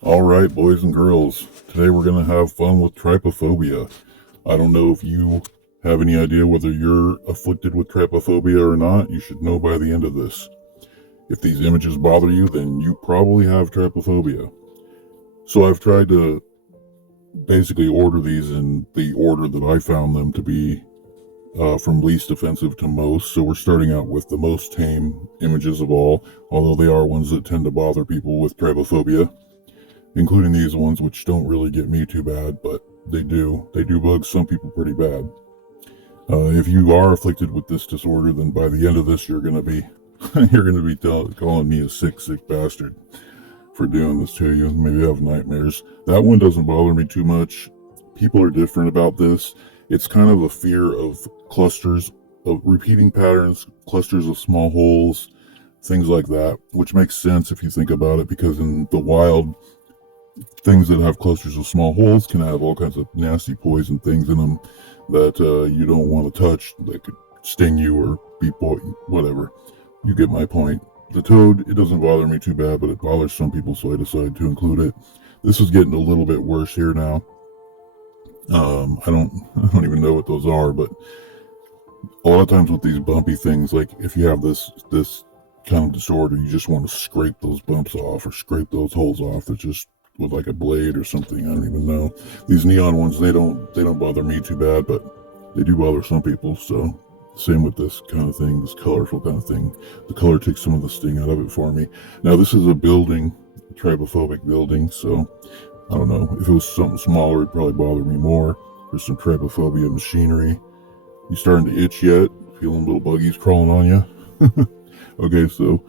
Alright, boys and girls, today we're going to have fun with trypophobia. I don't know if you have any idea whether you're afflicted with trypophobia or not. You should know by the end of this. If these images bother you, then you probably have trypophobia. So I've tried to basically order these in the order that I found them to be, from least offensive to most. So we're starting out with the most tame images of all, although they are ones that tend to bother people with trypophobia, including these ones, which don't really get me too bad, but they do bug some people pretty bad. If you are afflicted with this disorder, then by the end of this, you're gonna be calling me a sick bastard for doing this to you. Maybe have nightmares. That one doesn't bother me too much. People are different about this. It's kind of a fear of clusters of repeating patterns, clusters of small holes, things like that, which makes sense if you think about it, because in the wild, things that have clusters of small holes can have all kinds of nasty poison things in them that you don't want to touch. They could sting you or be whatever. You get my point. The toad, it doesn't bother me too bad, but it bothers some people, so I decided to include it. This is getting a little bit worse here now. I don't even know what those are, but a lot of times with these bumpy things, like if you have this kind of disorder, you just want to scrape those bumps off or scrape those holes off. That's just with like a blade or something. I don't even know. These neon ones, they don't bother me too bad, but they do bother some people. So same with this kind of thing, this colorful kind of thing. The color takes some of the sting out of it for me. Now this is a building, a trypophobic building, so I don't know. If it was something smaller, it'd probably bother me more. There's some trypophobia machinery. You starting to itch yet? Feeling little buggies crawling on you? Okay, so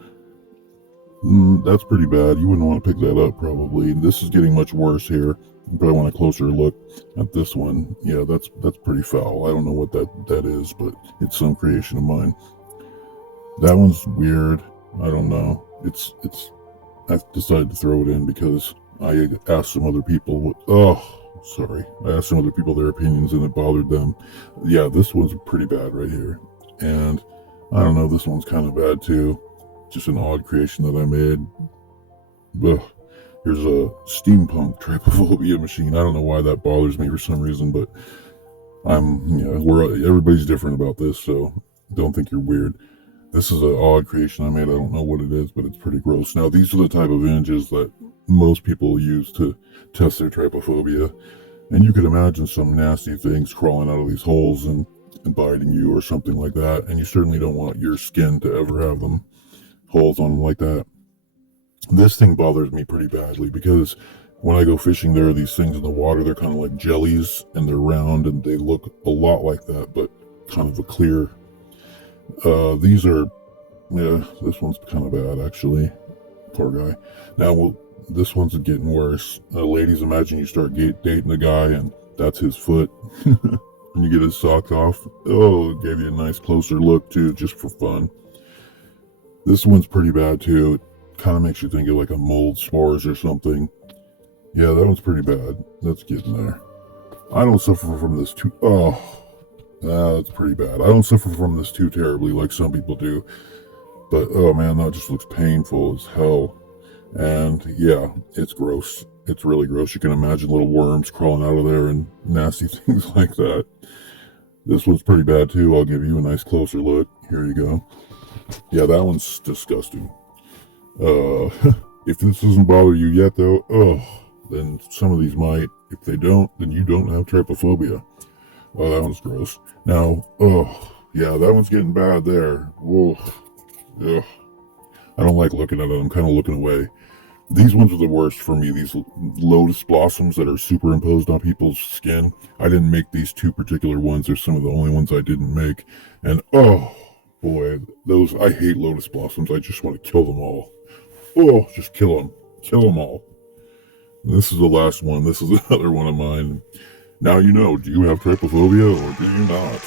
that's pretty bad. You wouldn't want to pick that up, probably. This is getting much worse here. You probably want a closer look at this one. Yeah, that's pretty foul. I don't know what that is, but it's some creation of mine. That one's weird. I don't know. I decided to throw it in because I asked some other people I asked some other people their opinions and it bothered them. Yeah, this one's pretty bad right here. And I don't know, this one's kind of bad too. Just an odd creation that I made. Ugh. Here's a steampunk trypophobia machine. I don't know why that bothers me for some reason, but everybody's different about this, so don't think you're weird. This is an odd creation I made. I don't know what it is, but it's pretty gross. Now, these are the type of images that most people use to test their trypophobia. And you could imagine some nasty things crawling out of these holes and biting you or something like that. And you certainly don't want your skin to ever have them holes on them like that. This thing bothers me pretty badly because when I go fishing, there are these things in the water. They're kind of like jellies and they're round and they look a lot like that, but kind of a clear. These are, this one's kind of bad actually. Poor guy. Now, this one's getting worse. Ladies, imagine you start dating a guy and that's his foot. And you get his sock off. Oh, it gave you a nice closer look too, just for fun. This one's pretty bad too. It kind of makes you think of like a mold spores or something. Yeah, that one's pretty bad. That's getting there. I don't suffer from this too. That's pretty bad. I don't suffer from this too terribly like some people do. But oh man, that just looks painful as hell. And yeah, it's gross. It's really gross. You can imagine little worms crawling out of there and nasty things like that. This one's pretty bad too. I'll give you a nice closer look. Here you go. Yeah, that one's disgusting. If this doesn't bother you yet though, then some of these might. If they don't, then you don't have trypophobia. Oh, that one's gross. Now, yeah, that one's getting bad there. Whoa. Ugh. I don't like looking at it. I'm kind of looking away. These ones are the worst for me. These lotus blossoms that are superimposed on people's skin. I didn't make these two particular ones. They're some of the only ones I didn't make. And oh boy, I hate lotus blossoms. I just want to kill them all. Oh, just kill them. Kill them all. This is the last one. This is another one of mine. Now you know, do you have trypophobia or do you not?